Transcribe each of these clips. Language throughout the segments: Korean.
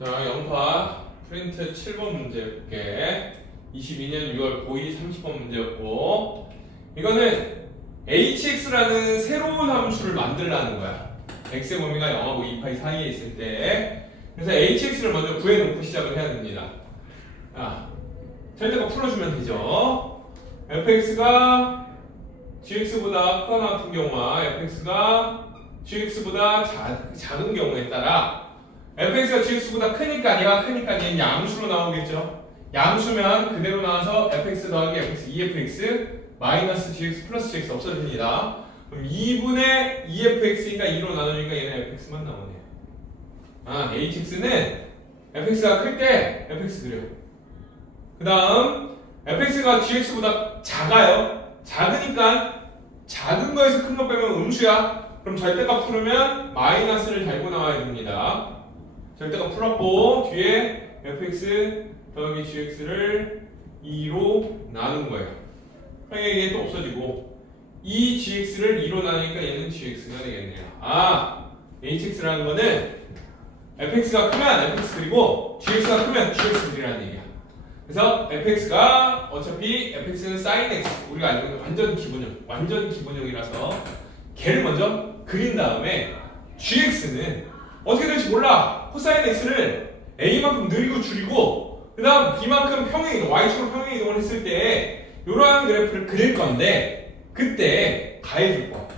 자, 영파 프린트 7번 문제 볼게. 22년 6월 고2 30번 문제였고, 이거는 hx라는 새로운 함수를 만들라는 거야. x의 범위가 0하고 2파이 사이에 있을 때. 그래서 hx를 먼저 구해놓고 시작을 해야 됩니다. 자, 절대값 풀어주면 되죠. fx가 gx보다 크거나 같은 경우와 fx가 gx보다 작은 경우에 따라 fx가 gx보다 크니까 얘가 크니까 얘는 양수로 나오겠죠. 양수면 그대로 나와서 fx 더하기 fx 2fx 마이너스 gx 플러스 gx 없어집니다. 그럼 2분의 2fx니까 2로 나누니까 얘는 fx만 나오네요. 아, hx는 fx가 클 때 fx 그려. 그 다음 fx가 gx보다 작아요. 작으니까 작은 거에서 큰 거 빼면 음수야. 그럼 절대값 풀으면 마이너스를 달고 나와야 됩니다. 절대값 풀었고 뒤에 fx 더하기 gx를 2로 나눈 거예요. 이게 또 없어지고 이 gx를 2로 나누니까 얘는 gx가 되겠네요. 아, hx라는 거는 fx가 크면 fx 그리고 gx가 크면 gx 그리라는 얘기야. 그래서 fx가 어차피 fx는 sin x 우리가 알고 있는 완전 기본형이라서 걔를 먼저 그린 다음에 gx는 어떻게 될지 몰라. 코사인 x를 a만큼 느리고 줄이고 그 다음 b만큼 평행이동 y축으로 평행이동을 했을 때 이러한 그래프를 그릴 건데 그때 가해줄 거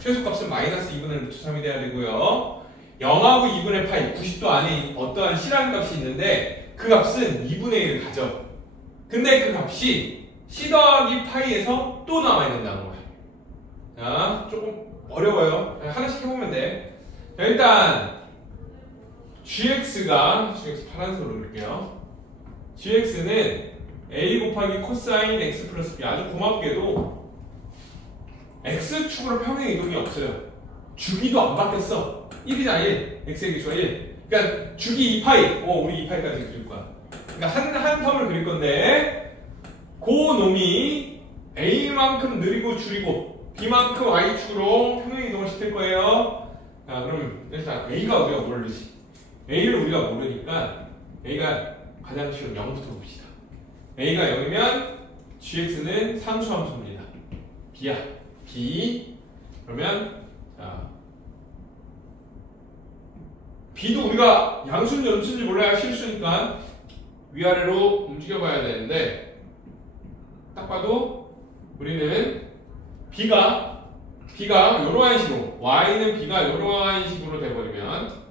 최소값은 마이너스 2분의 루트 3이 돼야 되고요. 0하고 2분의 파이 90도 안에 어떠한 실한 값이 있는데 그 값은 2분의 1을 가져. 근데 그 값이 c 더하기 파이에서 또 나와야 된다는 거야. 자, 조금 어려워요. 하나씩 해보면 돼. 자, 일단 gx 파란색으로 그릴게요. gx는 a 곱하기 코사인 x 플러스 b. 아주 고맙게도 x축으로 평행 이동이 없어요. 주기도 안 바뀌었어. 1이잖아 1. x의 기수가 1. 그러니까 주기 2파이. 우리 2파이까지 그릴 거야. 그러니까 한 텀을 그릴 건데 그 놈이 a만큼 느리고 줄이고 b만큼 y축으로 평행 이동을 시킬 거예요. 자, 그럼 일단 a가 우리가 모르지. a를 우리가 모르니까 a가 가장 쉬운 0부터 봅시다. a가 0이면 gx는 상수 함수입니다. b야. b. 그러면 자, b도 우리가 양수인지 음수인지 몰라야 실수니까 위아래로 움직여 봐야 되는데 딱 봐도 우리는 b가 이러한 식으로 y는 b가 이러한 식으로 돼버리면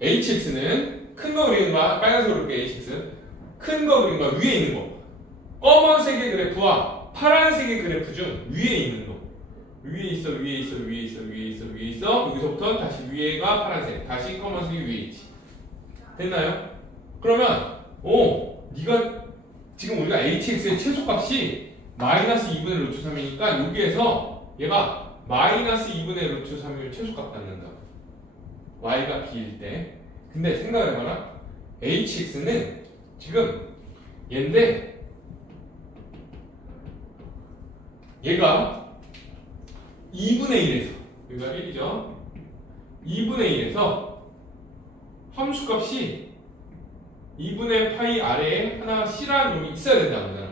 hx는 큰 거 그리는 거야. 빨간색으로 그릴게. hx 큰 거 그린 거야. 위에 있는 거. 검은색의 그래프와 파란색의 그래프 중 위에 있는 거. 위에 있어. 여기서부터 다시 위에가 파란색, 다시 검은색이 위에 있지. 됐나요? 그러면 네가 지금 우리가 hx의 최소값이 마이너스 2분의 루트 3이니까 여기에서 얘가 마이너스 2분의 루트 3이면 최소값 받는다. y가 b일 때. 근데 생각해봐라. hx는 지금 얘인데 얘가 2분의 1에서 여기가 1이죠. 2분의 1에서 함수값이 2분의 파이 아래에 하나 c라는 놈이 있어야 된다는 거잖아.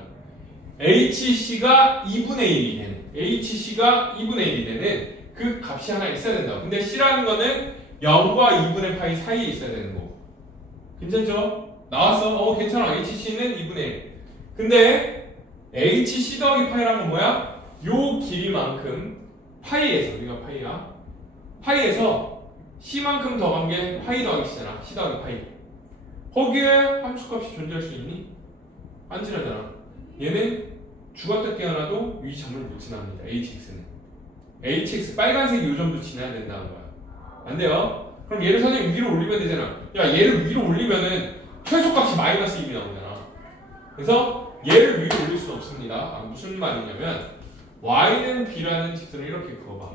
hc가 2분의 1이 되는 그 값이 하나 있어야 된다고. 근데 c라는 거는 0과 2분의 파이 사이에 있어야 되는 거고. 괜찮죠? 나왔어. 괜찮아. hc는 2분의 1. 근데 hc 더하기 파이라는 건 뭐야? 요 길이만큼 파이에서, 우리가 파이야. 파이에서 c만큼 더한 게 파이 더하기 c잖아. c 더하기 파이. 거기에 함수값이 존재할 수 있니? 안 지나잖아. 얘는 주갔다 깨어나도 위 점을 못 지납니다. hx는. hx 빨간색이 요 점도 지나야 된다는 거야. 안 돼요. 그럼 얘를 선생님 위로 올리면 되잖아. 야, 얘를 위로 올리면은 최소값이 마이너스 1이 나오잖아. 그래서 얘를 위로 올릴 수는 없습니다. 무슨 말이냐면 y는 b라는 직선을 이렇게 그어봐.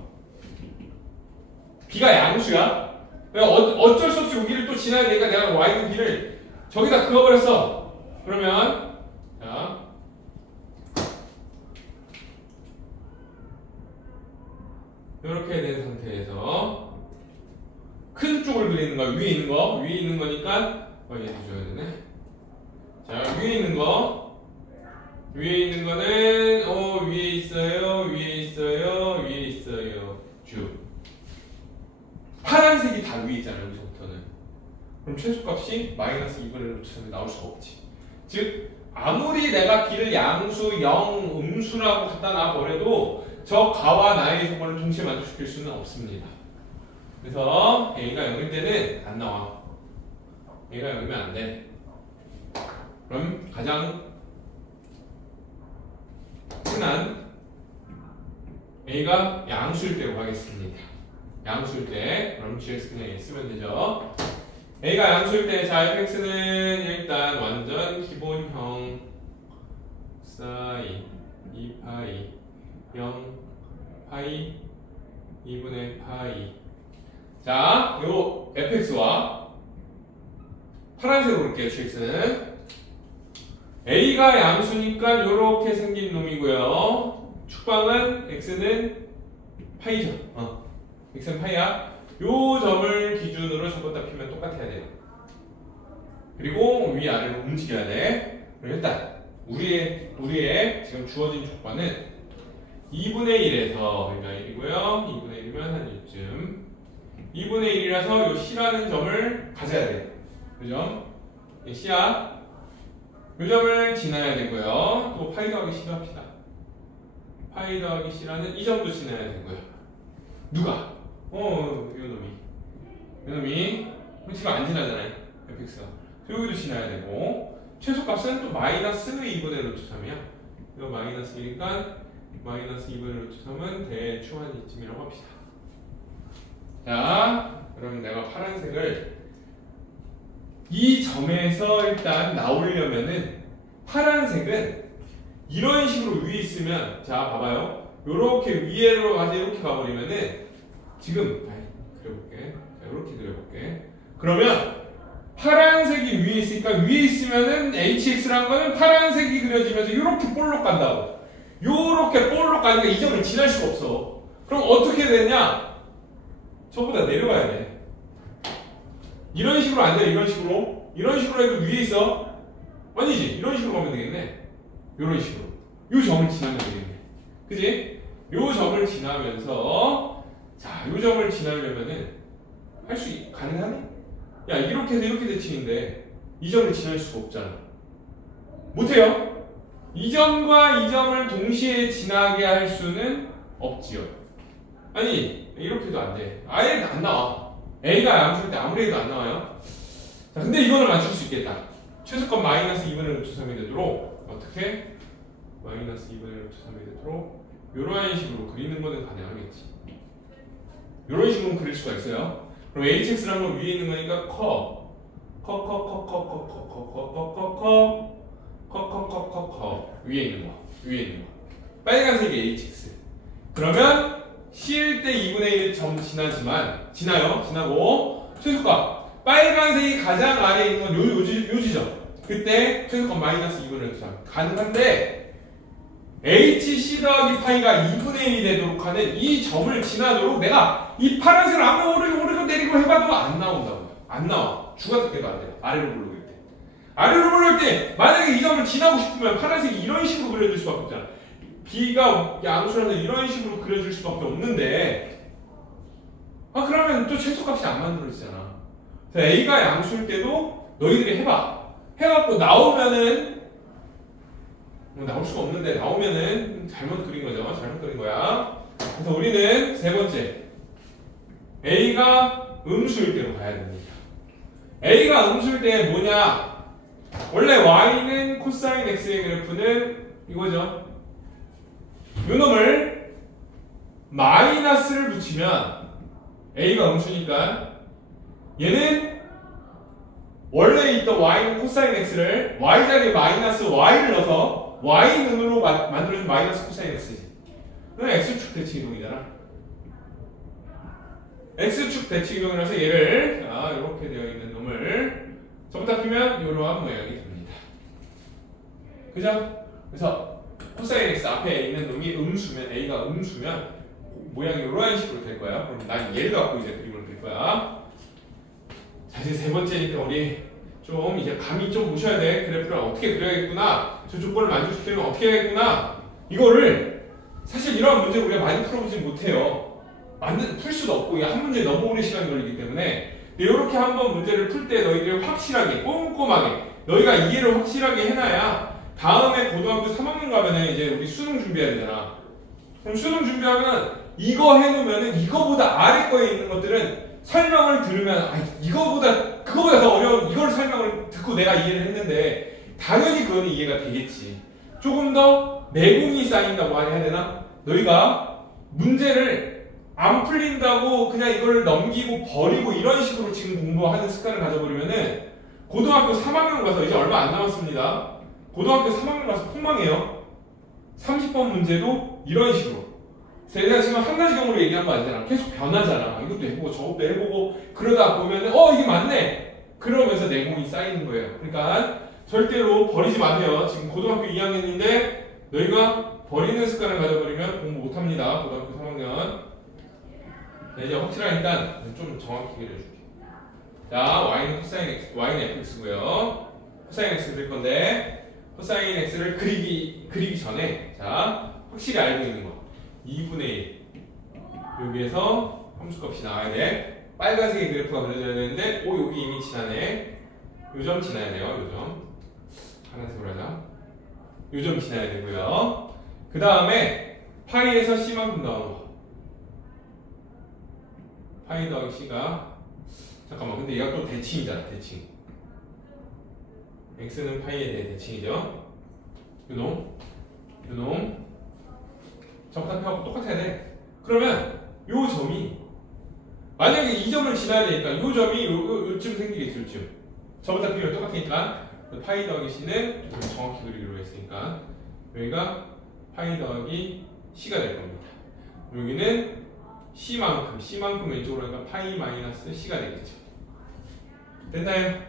b가 양수야. 어쩔 수 없이 여기를 또 지나야 되니까 내가 y는 b를 저기다 그어버렸어. 그러면 자, 이렇게 된 상태에서 큰 쪽을 그리는 거야. 위에 있는 거. 위에 있는 거니까 얘도 줘야 되네. 자, 위에 있는 거. 위에 있는 거는 위에 있어요. 위에 있어요. 위에 있어요. 쭉. 파란색이 다 위에 있잖아요. 여기서부터는. 그럼 최소값이 마이너스 2분의 루트 3이 나올 수가 없지. 즉 아무리 내가 b를 양수, 0, 음수라고 갖다 놔버려도 저 가와 나의 조건을 동시에 만족시킬 수는 없습니다. 그래서 a가 0일 때는 안 나와. a가 0이면 안 돼. 그럼 가장 흔한 a가 양수일 때로 가겠습니다. 양수일 때 그럼 gx 그냥 쓰면 되죠. a가 양수일 때 자 fx는 일단 완전 기본형 사인 2파이 0 파이 2분의 파이. 자, 요 fx와 파란색으로 볼게요. gx는 a가 양수니까 요렇게 생긴 놈이고요. 축방은 x는 파이죠. x는 파이야. 요 점을 기준으로 접었다 피면 똑같아야 돼요. 그리고 위아래로 움직여야 돼. 그럼 일단 우리의 지금 주어진 조건은 2분의 1에서 그러니까 1이고요. 2분의 1이면 한 이쯤. 2분의 1이라서 요 C라는 점을 가져야 돼요. 그 점. C야. 요 점을 지나야 되고요. 또 파이 더하기 C도 합시다. 파이 더하기 C라는 이 점도 지나야 되고요. 누가? 요 놈이 지금 안 지나잖아요. fx가. 여기도 지나야 되고 최소값은 또 마이너스 2분의 루트 3이야. 이거 마이너스 1이니까 마이너스 2분의 루트 3은 대충 한 이쯤이라고 합시다. 자, 그럼 내가 파란색을 이 점에서 일단 나오려면은 파란색은 이런 식으로 위에 있으면 자 봐봐요. 요렇게 위로 가서 이렇게 가버리면은 지금 그려볼게. 자, 이렇게 그려볼게. 그러면 파란색이 위에 있으니까 위에 있으면은 hx라는 거는 파란색이 그려지면서 이렇게 볼록 간다고. 요렇게 볼록 가니까 이 점을 지날 수가 없어. 그럼 어떻게 되냐? 저보다 내려가야 돼. 이런 식으로 안 돼. 이런 식으로 해도 위에 있어. 아니지. 이런 식으로 가면 되겠네. 이런 식으로. 요 점을 지나면 되겠네. 그지? 요 점을 지나면서 자, 요 점을 지나려면은 가능하네? 야, 이렇게 해서 이렇게 대칭인데 이 점을 지날 수가 없잖아. 못해요. 이 점과 이 점을 동시에 지나게 할 수는 없지요. 아니, 이렇게도 안 돼. 아예 안 나와. a가 양수일 때 아무리 해도 안 나와요. 자, 근데 이거는 맞출 수 있겠다. 최소값 마이너스 2분의 루트 3이 되도록 어떻게? 마이너스 2분의 루트 3이 되도록 요런 식으로 그리는 거는 가능하겠지. 요런 식으로 그릴 수가 있어요. 그럼 hx라는 건 위에 있는 거니까 위에 있는 거. 빨간색이 hx. 그러면 C일 때 2분의 1 점 지나고 최소값 빨간색이 가장 아래에 있는 건 요 지점. 그때 최소값 마이너스 2분의 3 가능한데 hc 더하기 파이가 2분의 1이 되도록 하는 이 점을 지나도록 내가 이 파란색을 아무리 오르고 내리고 해봐도 안 나온다고요. 안 나와. 주가 득해도 안 돼요. 아래로 부르고 있대. 아래로 부를 때 만약에 이 점을 지나고 싶으면 파란색이 이런 식으로 그려질 수밖에 없잖아. b가 양수라서 이런 식으로 그려질 수밖에 없는데 그러면 또 최소값이 안 만들어지잖아. a가 양수일 때도 너희들이 해갖고 나오면은 나올 수가 없는데 나오면은 잘못 그린 거죠. 잘못 그린 거야. 그래서 우리는 세 번째 a가 음수일 때로 가야 됩니다. a가 음수일 때 뭐냐? 원래 y는 코사인 x의 그래프는 이거죠. 요 놈을 마이너스를 붙이면 a가 음수니까 얘는 원래 있던 y는 코사인 x를 y 자리에 마이너스 y를 넣어서 y는으로 만들어진 마이너스 코사인 x지. 그건 x축 대칭 이동이잖아. x축 대칭 이동이라서 얘를 이렇게 되어 있는 놈을 접다 피면 이러한 모양이 됩니다. 그죠? 그래서 코사인 x 앞에 있는 놈이 음수면 a가 음수면 모양이 이러한 식으로 될 거야. 그럼 난 얘를 갖고 이제 그림을 그릴 거야. 자, 이제 세 번째니까 우리 좀 이제 감이 좀 오셔야 돼. 그래프를 어떻게 그려야겠구나. 저 조건을 만족시키려면 어떻게 해야겠구나. 이거를 사실 이런 문제 우리가 많이 풀어보진 못해요. 풀 수도 없고 이게 한 문제에 너무 오랜 시간이 걸리기 때문에 이렇게 한번 문제를 풀 때 너희들이 확실하게 꼼꼼하게 너희가 이해를 확실하게 해놔야 다음에 고등학교 3학년 가면은 이제 우리 수능 준비해야 되잖아. 그럼 수능 준비하면 이거 해놓으면은 이거보다 아래 거에 있는 것들은 설명을 들으면 그거보다 더 어려운 이걸 설명을 듣고 내가 이해를 했는데 당연히 그거는 이해가 되겠지. 조금 더 내공이 쌓인다고 해야 되나? 너희가 문제를 안 풀린다고 그냥 이걸 넘기고 버리고 이런 식으로 지금 공부하는 습관을 가져버리면은 고등학교 3학년 가서 이제 얼마 안 남았습니다. 고등학교 3학년 가서 폭망해요. 30번 문제도 이런 식으로. 내가 지금 한 가지 경우로 얘기한 거 아니잖아. 계속 변하잖아. 이것도 해보고 저것도 해보고 그러다 보면은 이게 맞네. 그러면서 내공이 쌓이는 거예요. 그러니까 절대로 버리지 마세요. 지금 고등학교 2학년인데 너희가 버리는 습관을 가져버리면 공부 못합니다. 고등학교 3학년. 네, 이제 확실하니까 좀 정확히 그려줄게. 자, y는 코사인 x, y는 fx고요. 코사인 x 그릴 건데 코사인 x를 그리기 전에 자 확실히 알고 있는 거 2분의 1 여기에서 함수값이 나와야 돼. 빨간색의 그래프가 그려져야 되는데 여기 이미 지나네. 요점 지나야 돼요. 요점 파란색으로 하자. 요점 지나야 되고요. 그 다음에 파이에서 c만큼 나오는 거 파이 더하기 c가 잠깐만 근데 얘가 또 대칭이잖아. 대칭 x는 파이에 대해 대칭이죠. 요놈 저부터 표하고 똑같아야 돼. 그러면 요 점이 만약에 이 점을 지나야 되니까 요 점이 요쯤 생기겠죠. 요쯤 저부터 비면 똑같으니까 파이 더하기 c는 좀 정확히 그리기로 했으니까 여기가 파이 더하기 c가 될 겁니다. 여기는 c만큼 왼쪽으로 하니까 파이 마이너스 c가 되겠죠. 됐나요?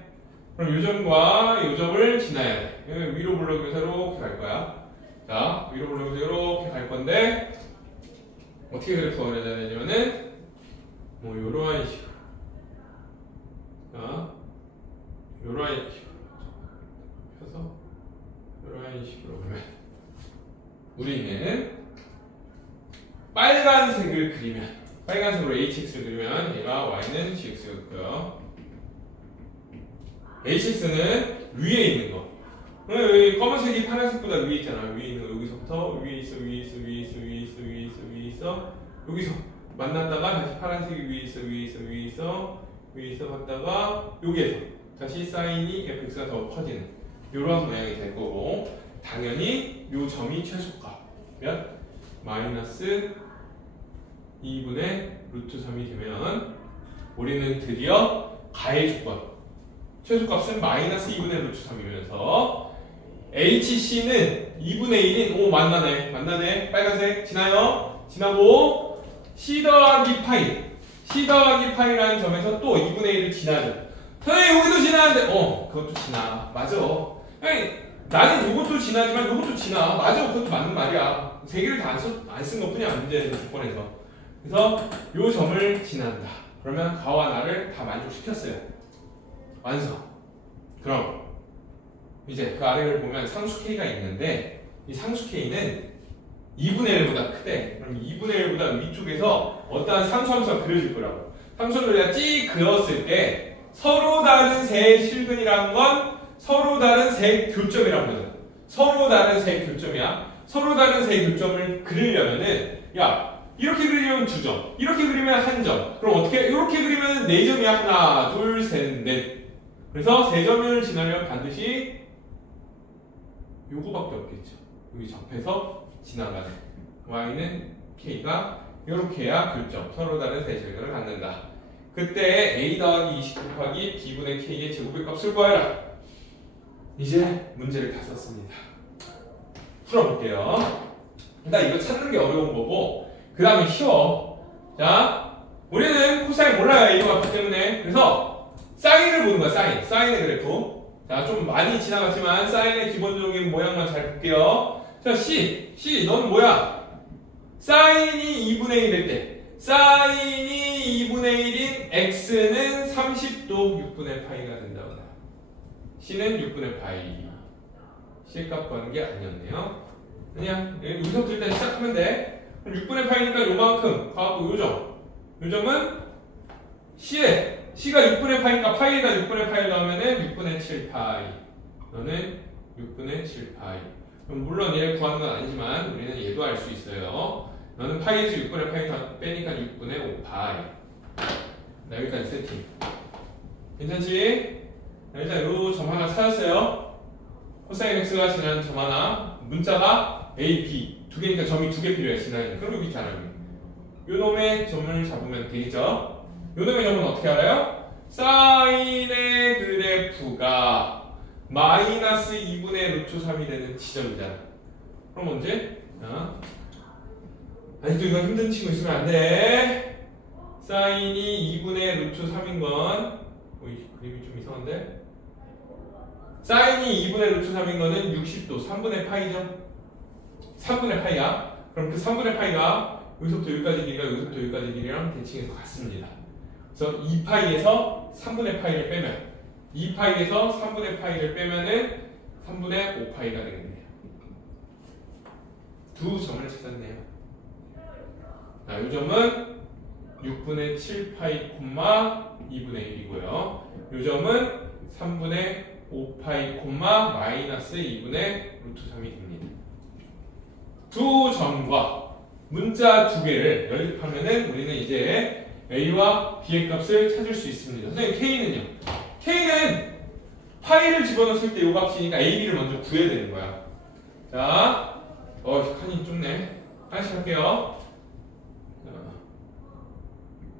그럼 요 점과 요 점을 지나야 돼. 위로 블록에서 이렇게 갈 거야. 자, 위로 블록에서 이렇게 갈 건데 어떻게 그래프가 그려져야 되냐면은 뭐 요러한 식으로 자, 요러한 식으로 펴서 요러한 식으로 그러면 우리는 빨간색을 그리면 빨간색으로 hx를 그리면 얘가 y는 gx였고요. hx는 위에 있는 거. 여기 검은색이 파란색보다 위에 있잖아. 위에 있는 거 여기서부터 위에 있어 여기서 만났다가 다시 파란색이 위에 있어 갔다가 여기에서 다시 사인이 fx가 더 커지는 이런 모양이 될 거고 당연히 요 점이 최소값면 마이너스 2분의 루트 3이 되면 우리는 드디어 가해 조건 최소값은 마이너스 2분의 루트 3이면서 HC는 2분의 1인 만나네 빨간색 지나요. 지나고 C 더하기 파이라는 점에서 또 2분의 1을 지나죠. 선생님 여기도 지나는데 그것도 지나. 맞아. 아니, 나는 이것도 지나지만 이것도 지나. 맞아. 그것도 맞는 말이야. 세 개를 다 안 쓴 것뿐이야. 문제 조건에서. 그래서 요 점을 지난다. 그러면 가와 나를 다 만족시켰어요. 완성. 그럼 이제 그 아래를 보면 상수 K가 있는데 이 상수 K는 2분의 1보다 크대. 그럼 2분의 1보다 위쪽에서 어떠한 상수함수가 그려질 거라고. 상수함수를 내가 찍 그었을 때 서로 다른 세 실근이라는 건 서로 다른 세 교점이라는 거죠. 서로 다른 세 교점이야. 서로 다른 세 교점을 그리려면은 이렇게 그리면 2점, 이렇게 그리면 1점. 그럼 어떻게? 이렇게 그리면 4점이야. 하나, 둘, 셋, 넷. 그래서 3점을 지나면 반드시 요거밖에 없겠죠. 여기 접해서 지나가는 y는 k가 이렇게 해야 교점, 서로 다른 세 실근을 갖는다. 그때 a 더하기 20 곱하기 b분의 k의 제곱의 값을 구하라. 이제 문제를 다 썼습니다. 풀어볼게요. 일단 이거 찾는 게 어려운 거고 그 다음에 쉬워. 자, 우리는 코사인 몰라요. 이거 맞기 때문에. 그래서 사인을 보는 거야. 사인의 그래프. 자, 좀 많이 지나갔지만 사인의 기본적인 모양만 잘 볼게요. 자, C 너는 뭐야? 사인이 2분의 1일 때 사인이 2분의 1인 x는 30도 6분의 파이가 된다고 해요. c는 6분의 파이. c 값 구하는 게 아니었네요. 그냥 여기서부터 일단 시작하면 돼. 6분의 파이니까 요만큼 구하고 요점. 요점은 c에 c가 6분의 파이니까 파이에다 6분의 파이를 넣으면은 6분의 7파이. 너는 6분의 7파이. 그럼 물론 얘를 구하는 건 아니지만 우리는 얘도 알 수 있어요. 너는 파이에서 6분의 파이 다 빼니까 6분의 5파이. 나 여기까지 세팅. 괜찮지? 일단 요 점 하나 찾았어요. 코사인 x가 지나는 점 하나. 문자가 a, b. 두 개니까 점이 두 개 필요해. 지나는. 그럼 여기 있잖아요. 요 놈의 점을 잡으면 되겠죠? 요 놈의 점은 어떻게 알아요? 사인의 그래프가 마이너스 2분의 루트 3이 되는 지점이잖아. 그럼 언제? 아직도 이건 힘든 친구 있으면 안 돼. 사인이 2분의 루트 3인 건, 그림이 좀 이상한데? 사인이 2분의 루트 3인 거는 60도, 3분의 파이죠? 3분의 파이야. 그럼 그 3분의 파이가 여기서부터 여기까지 길이가 여기서부터 여기까지 길이랑 대칭해서 같습니다. 그래서 2파이에서 3분의 파이를 빼면 2파이에서 3분의 파이를 빼면은 3분의 5파이가 되겠네요. 두 점을 찾았네요. 자, 이 점은 6분의 7파이, 2분의 1이고요. 이 점은 3분의 5파이, 마이너스 2분의 루트 3이 됩니다. 두 점과 문자 두 개를 연립하면은 우리는 이제 a와 b의 값을 찾을 수 있습니다. 선생님, k는요? k는 파이를 집어넣었을 때 이 값이니까 a, b를 먼저 구해야 되는 거야. 자, 칸이 좁네. 하나씩 할게요.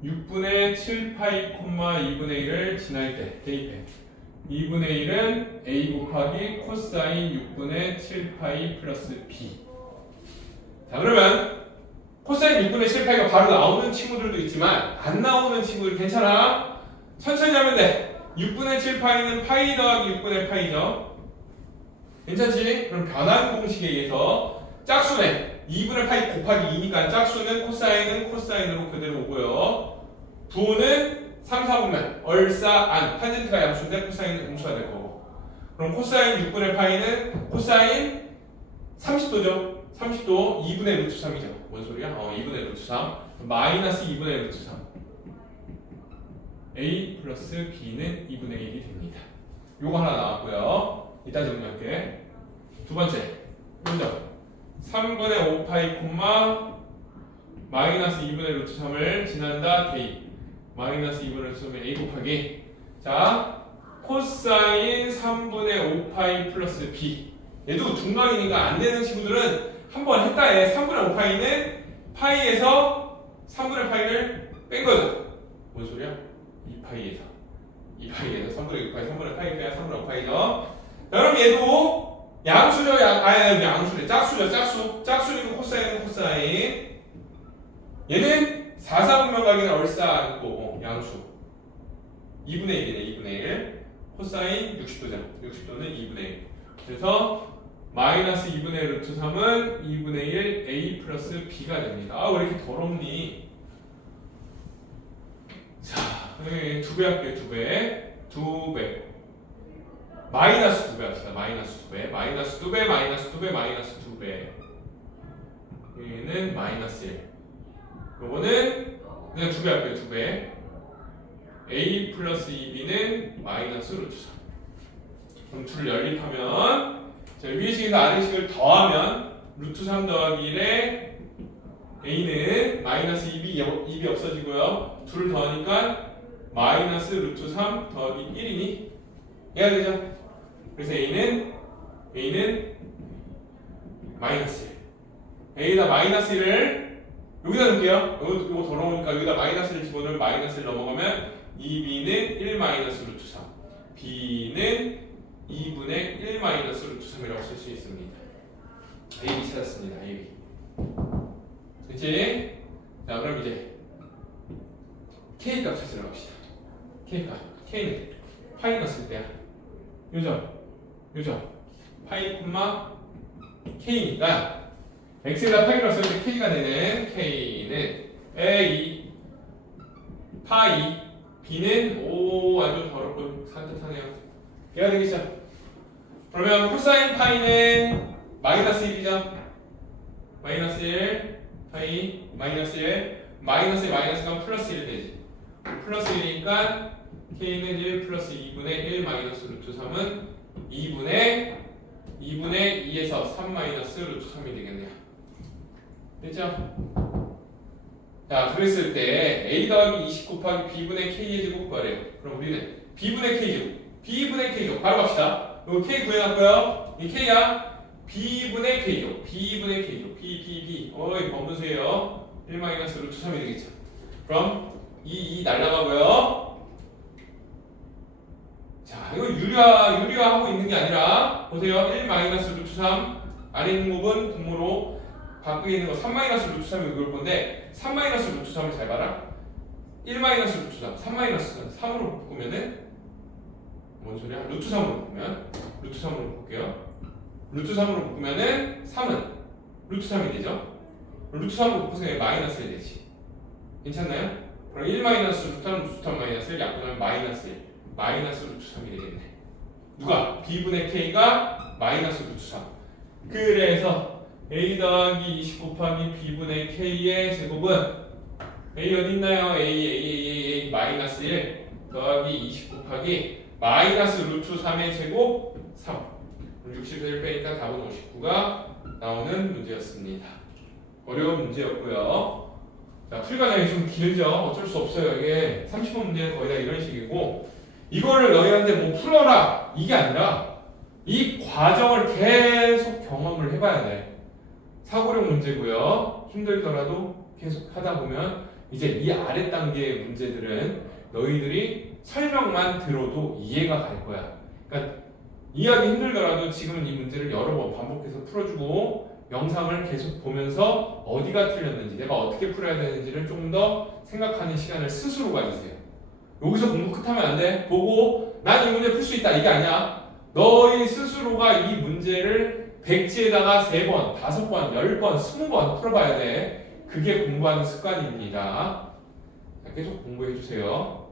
6분의 7파이, 2분의 1을 지날 때 대입해. 2분의 1은 a 곱하기 코사인 6분의 7파이 플러스 b. 자, 그러면 코사인 6분의 7파이가 바로 나오는 친구들도 있지만 안 나오는 친구들 괜찮아? 천천히 하면 돼. 6분의 7파이는 파이 더하기 6분의 파이죠. 괜찮지? 그럼 변환 공식에 의해서 짝수네. 2분의 파이 곱하기 2니까 짝수는 코사인은 코사인으로 그대로 오고요. 부호는 3, 4분면 얼싸 안. 탄젠트가 양수인데 코사인은 음수가 될 거고. 그럼 코사인 6분의 파이는 코사인 30도죠. 30도 2분의 루트 3이죠. 뭔 소리야? 2분의 루트 3. 마이너스 2분의 루트 3. a 플러스 b는 2분의 1이 됩니다. 요거 하나 나왔고요. 이따 정리할게. 두 번째, 요점. 3분의 5파이, 마이너스 2분의 루트 3을 지난다 대입. 마이너스 2분의 루트 3의 a 곱하기. 자, 코사인 3분의 5파이 플러스 b. 얘도 중간이니까 안 되는 친구들은 한번 했다 해. 3분의 5파이는 파이에서 3분의 파이를 뺀 거죠. 뭔 소리야? 2파이에서 3분의 6파이, 3분의 파이 빼야 3분의 5파이죠. 그럼 얘도 양수죠. 양수래. 짝수죠. 짝수니까 코사인은 코사인. 얘는 4, 4분면 가기는 얼싸 않고 양수. 2분의 1이네. 2분의 1. 코사인 60도잖아. 60도는 2분의 1. 그래서 마이너스 2분의 루트 3은 2분의 1 a 플러스 b가 됩니다. 왜 이렇게 더럽니? 자, 두 배 할게요. 두 배. 마이너스 2배 합시다. 마이너스 2배. 마이너스 2배, 마이너스 2배, 마이너스 2배. 얘는 마이너스 1. 요거는 그냥 2배 할게요. 2배. a 플러스 2b는 마이너스 루트 3. 그럼 둘 연립하면 자, 위식에서 아래식을 더하면 루트 3 더하기 1에 a는 마이너스 2b 없어지고요. 둘 더하니까 마이너스 루트 3 더하기 1이니 얘가 되죠. 그래서 a는 마이너스 1. a에다 마이너스 1을 여기다 넣을게요. 이거 더러우니까 여기다 마이너스를 집어넣으면 마이너스를 넘어가면 2b는 1 마이너스 루트 3. b는 2분의 1 마이너스 루트 3이라고 쓸 수 있습니다. AB 찾았습니다. AB. 그치? 자, 그럼 이제 K 값 찾으러 갑시다. K 값. K는 파이 넣었을 때야. 요점. 파이, K니까 X에다 파이 넣었을 때 K가 되는 K는 A 파이 B는 오 아주 더럽고 산뜻하네요. 얘가 되겠죠? 그러면 코사인 파이는 마이너스 1이죠? 마이너스 1 파이 마이너스 1 마이너스 마이너스가 플러스 1 되지. 플러스 1이니까 K는 1 플러스 2분의 1 마이너스 루트 3은 2분의 2에서 3 마이너스 루트 3이 되겠네요. 됐죠? 자, 그랬을 때 A 더하기 20 곱하기 B분의 K의 제곱 구하래요. 그럼 우리는 B분의 K제곱 바로 갑시다. 이거 K 구해놨고요. 이 K야 B분의 K제곱 B 어이 번분수예요. 1 마이너스 루트 3이 되겠죠. 그럼 2 날라가고요. 자, 이거 유리화하고 있는 게 아니라 보세요. 1 마이너스 루트 3 안에 있는 곱은 분모로 밖에 있는 거 3 마이너스 루트 3이 이걸 건데 3 마이너스 루트 3을 잘 봐라. 1 마이너스 루트 3 마이너스 3으로 바꾸면은 뭔 소리야? 루트 3으로 바꾸면 루트 3으로 볼게요. 루트 3으로 바꾸면은 3은 루트 3이 되죠? 루트 3으로 바꾸면 마이너스 1 되지. 괜찮나요? 그럼 1 마이너스 루트 3 마이너스 1 약분하면 마이너스 1 마이너스 루트 3이 되겠네. 누가? B분의 K가 마이너스 루트 3. 그래서 A 더하기 20 곱하기 B분의 K의 제곱은 A 어디 있나요? A 마이너스 1 더하기 20 곱하기 마이너스 루트 3의 제곱 3. 60에서 1 빼니까 답은 59가 나오는 문제였습니다. 어려운 문제였고요. 자, 풀 과정이 좀 길죠. 어쩔 수 없어요. 이게 30번 문제는 거의 다 이런 식이고 이거를 너희한테 뭐 풀어라 이게 아니라 이 과정을 계속 경험을 해봐야 돼. 사고력 문제고요. 힘들더라도 계속 하다 보면 이제 이 아래 단계의 문제들은 너희들이 설명만 들어도 이해가 갈 거야. 그러니까 이해하기 힘들더라도 지금은 이 문제를 여러 번 반복해서 풀어주고 영상을 계속 보면서 어디가 틀렸는지 내가 어떻게 풀어야 되는지를 조금 더 생각하는 시간을 스스로 가지세요. 여기서 공부 끝하면 안 돼. 보고 난 이 문제 풀 수 있다 이게 아니야. 너희 스스로가 이 문제를 백지에다가 3번, 5번, 10번, 20번 풀어봐야 돼. 그게 공부하는 습관입니다. 계속 공부해 주세요.